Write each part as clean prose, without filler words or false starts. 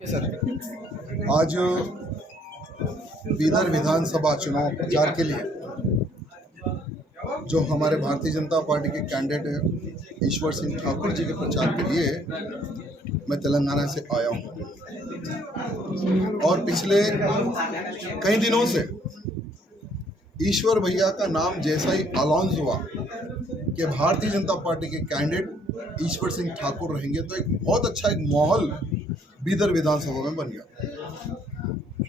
Sir आज बीदर विधानसभा चुनाव प्रचार के लिए जो हमारे भारतीय जनता पार्टी के कैंडिडेट ईश्वर सिंह ठाकुर जी के प्रचार के लिए मैं तेलंगाना से आया हूं और पिछले कई दिनों से ईश्वर भैया का नाम जैसा ही अनाउंस हुआ कि भारतीय जनता पार्टी के कैंडिडेट ईश्वर सिंह ठाकुर रहेंगे तो एक बहुत अच्छा एक माहौल बीदर विधानसभा में बन गया।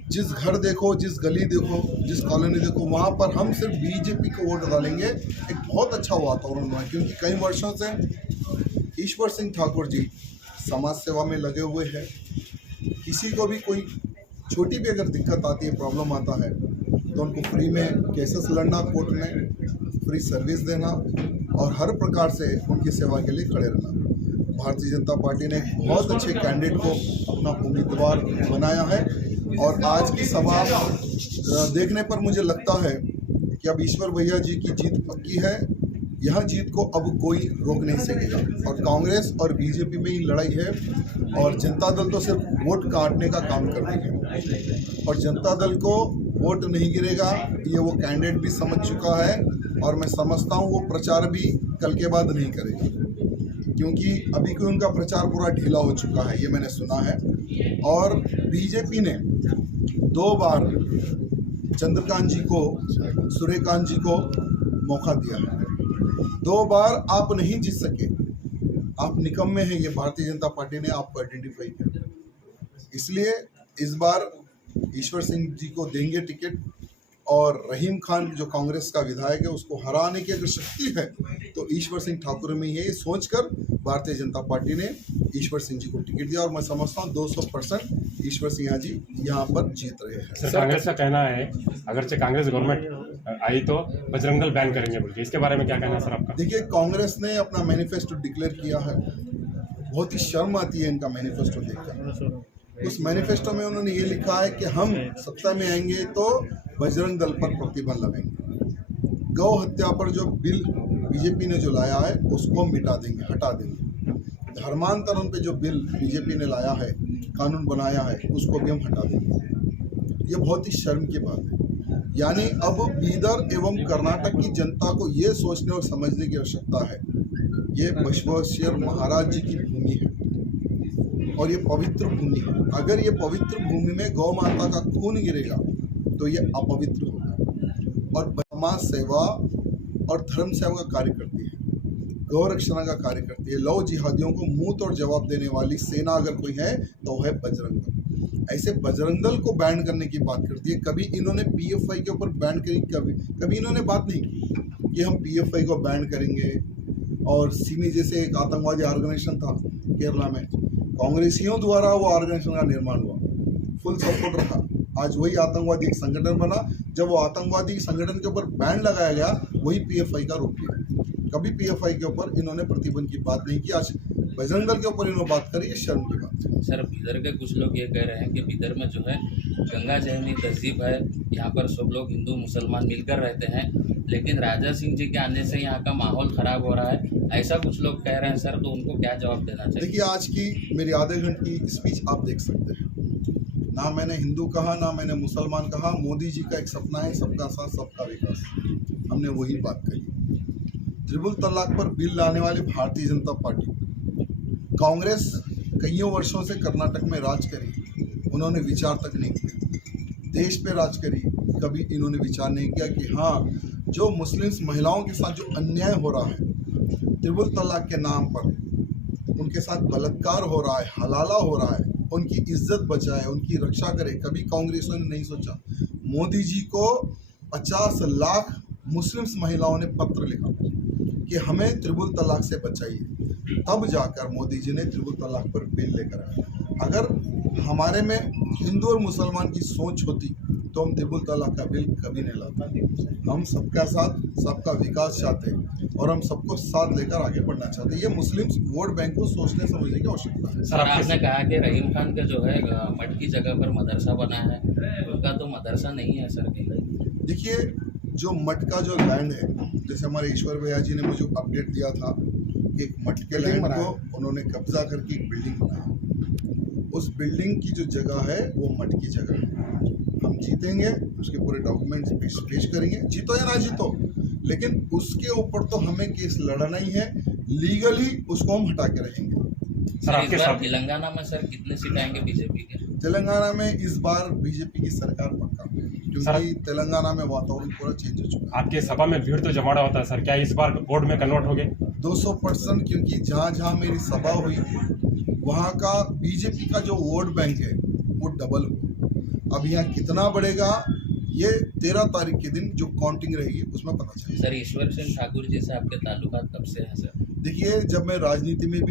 जिस घर देखो, जिस गली देखो, जिस कॉलोनी देखो, वहाँ पर हम सिर्फ बीजेपी को वोट डालेंगे। एक बहुत अच्छा वातावरण हुआ है क्योंकि कई वर्षों से ईश्वर सिंह ठाकुर जी समाज सेवा में लगे हुए हैं। किसी को भी कोई छोटी भी अगर दिक्कत आती है, प्रॉब्लम आता है तो उनको फ्री में केसेस लड़ना, कोर्ट में फ्री सर्विस देना और हर प्रकार से उनकी सेवा के लिए खड़े रहना। भारतीय जनता पार्टी ने एक बहुत अच्छे कैंडिडेट को अपना उम्मीदवार बनाया है और आज की सभा देखने पर मुझे लगता है कि अब ईश्वर भैया जी की जीत पक्की है। यह जीत को अब कोई रोक नहीं सकेगा और कांग्रेस और बीजेपी में ही लड़ाई है और जनता दल तो सिर्फ वोट काटने का काम कर रही है और जनता दल को वोट नहीं गिरेगा, ये वो कैंडिडेट भी समझ चुका है और मैं समझता हूँ वो प्रचार भी कल के बाद नहीं करेगा क्योंकि अभी कोई उनका प्रचार पूरा ढीला हो चुका है, ये मैंने सुना है। और बीजेपी ने 2 बार चंद्रकांत जी को, सूर्यकांत जी को मौका दिया है। 2 बार आप नहीं जीत सके, आप निकम्मे हैं, ये भारतीय जनता पार्टी ने आपको आइडेंटिफाई किया। इसलिए इस बार ईश्वर सिंह जी को देंगे टिकट और रहीम खान जो कांग्रेस का विधायक है उसको हराने की अगर शक्ति है तो ईश्वर सिंह ठाकुर में ही है। ये सोचकर भारतीय जनता पार्टी ने ईश्वर सिंह जी को टिकट दिया और मैं समझता हूँ 200% ईश्वर सिंह जी यहाँ पर जीत रहे हैं। सर, कांग्रेस का कहना है अगरचे कांग्रेस गवर्नमेंट आई तो बजरंग दल बैन करेंगे बोल के, इसके बारे में क्या कहना है सर आपका? देखिए, कांग्रेस ने अपना मैनिफेस्टो डिक्लेयर किया है। बहुत ही शर्म आती है इनका मैनिफेस्टो देखकर। उस मैनिफेस्टो में उन्होंने ये लिखा है कि हम सत्ता में आएंगे तो बजरंग दल पर प्रतिबंध लगाएंगे। गौ हत्या पर जो बिल बीजेपी ने जो लाया है उसको मिटा देंगे, हटा देंगे। धर्मांतरण पे जो बिल बीजेपी ने लाया है, कानून बनाया है, उसको भी हम हटा देंगे। ये बहुत ही शर्म की बात है। यानी अब बीदर एवं कर्नाटक की जनता को ये सोचने और समझने की आवश्यकता है, ये बसवेश्वर महाराज जी की भूमि है और ये पवित्र भूमि है। अगर ये पवित्र भूमि में गौ माता का खून गिरेगा तो ये अपवित्र होगा और समाज सेवा और धर्म सेवा का कार्य करती है, गौ रक्षणा का कार्य करती है। लव जिहादियों को मुंह तोड़ जवाब देने वाली सेना अगर कोई है तो वह है बजरंग दल। ऐसे बजरंग दल को बैन करने की बात करती है। कभी इन्होंने पीएफआई के ऊपर बैन करी, कभी इन्होंने बात नहीं की कि हम पीएफआई को बैन करेंगे। और सिमी जैसे एक आतंकवादी ऑर्गेनाइजेशन था केरला में, कांग्रेसियों द्वारा वो ऑर्गेनाइजेशन का निर्माण हुआ, फुल सपोर्ट रहा। आज वही आतंकवादी एक संगठन बना। जब वो आतंकवादी संगठन के ऊपर बैन लगाया गया, वही पीएफआई का रूप लिया। कभी पीएफआई के ऊपर इन्होंने प्रतिबंध की बात नहीं की। आज बजरंग दल के ऊपर इन्होंने बात करी, ये शर्म की बात है। सर, बीदर के कुछ लोग ये कह रहे हैं कि बीदर में जो है गंगा जहनी तहजीब है, यहाँ पर सब लोग हिंदू मुसलमान मिलकर रहते हैं, लेकिन राजा सिंह जी के आने से यहाँ का माहौल ख़राब हो रहा है, ऐसा कुछ लोग कह रहे हैं सर। तो उनको क्या जवाब देना चाहिए? देखिए, आज की मेरी आधे घंटे की स्पीच आप देख सकते हैं। ना मैंने हिंदू कहा, ना मैंने मुसलमान कहा। मोदी जी का एक सपना है, सबका साथ सबका विकास। हमने वही बात कही। ट्रिपल तलाक पर बिल लाने वाली भारतीय जनता पार्टी, कांग्रेस कईयों वर्षों से कर्नाटक में राज करी, उन्होंने विचार तक नहीं किया। देश पे राज करी, कभी इन्होंने विचार नहीं किया कि हाँ, जो मुस्लिम्स महिलाओं के साथ जो अन्याय हो रहा है, ट्रिपल तलाक के नाम पर उनके साथ बलात्कार हो रहा है, हलाला हो रहा है, उनकी इज्जत बचाए, उनकी रक्षा करे, कभी कांग्रेसियों ने नहीं सोचा। मोदी जी को 50 लाख मुस्लिम्स महिलाओं ने पत्र लिखा कि हमें ट्रिपल तलाक से बचाइए, तब जाकर मोदी जी ने ट्रिपल तलाक पर बिल लेकर आया। अगर हमारे में हिंदू और मुसलमान की सोच होती तो हम ट्रिपल तलाक का बिल कभी नहीं लाते। हम सबका साथ सबका विकास चाहते हैं और हम सबको साथ लेकर आगे बढ़ना चाहते हैं। ये मुस्लिम वोट बैंक को सोचने समझने की आवश्यकता है। सर, आपने कहा कि रहीम खान का जो है मठ की जगह पर मदरसा बना है, उनका तो मदरसा नहीं है सर। देखिए, जो मठ का जो लैंड है, जैसे हमारे ईश्वर भैया जी ने मुझे अपडेट दिया था कि एक मठ के लैंड को उन्होंने कब्जा करके एक बिल्डिंग बनाया। उस बिल्डिंग की जो जगह है वो मठ की जगह है। हम जीतेंगे, उसके पूरे डॉक्यूमेंट्स पेश करेंगे, जीतो या ना जीतो, लेकिन उसके ऊपर तो हमें केस लड़ना ही है। लीगली उसको हम हटा के रहेंगे। सर इस आपके बार साथ तेलंगाना में सर कितने सीट आएंगे बीजेपी के? तेलंगाना में इस बार बीजेपी की सरकार पक्का, क्योंकि तेलंगाना में वातावरण पूरा चेंज हो चुका है। आपके सभा में भीड़ तो जमाड़ा होता है सर, क्या इस बार बोर्ड में कन्वर्ट हो गए? 200%, क्योंकि जहाँ जहाँ मेरी सभा हुई वहाँ का बीजेपी का जो वोट बैंक है वो डबल हुआ। अब यहाँ कितना बढ़ेगा ये 13 तारीख के दिन जो काउंटिंग रहेगी उसमें पता चलेगा। सर ईश्वर सिंह ठाकुर जी से आपके ताल्लुकात कब से हैं सर? देखिए, जब मैं राजनीति में भी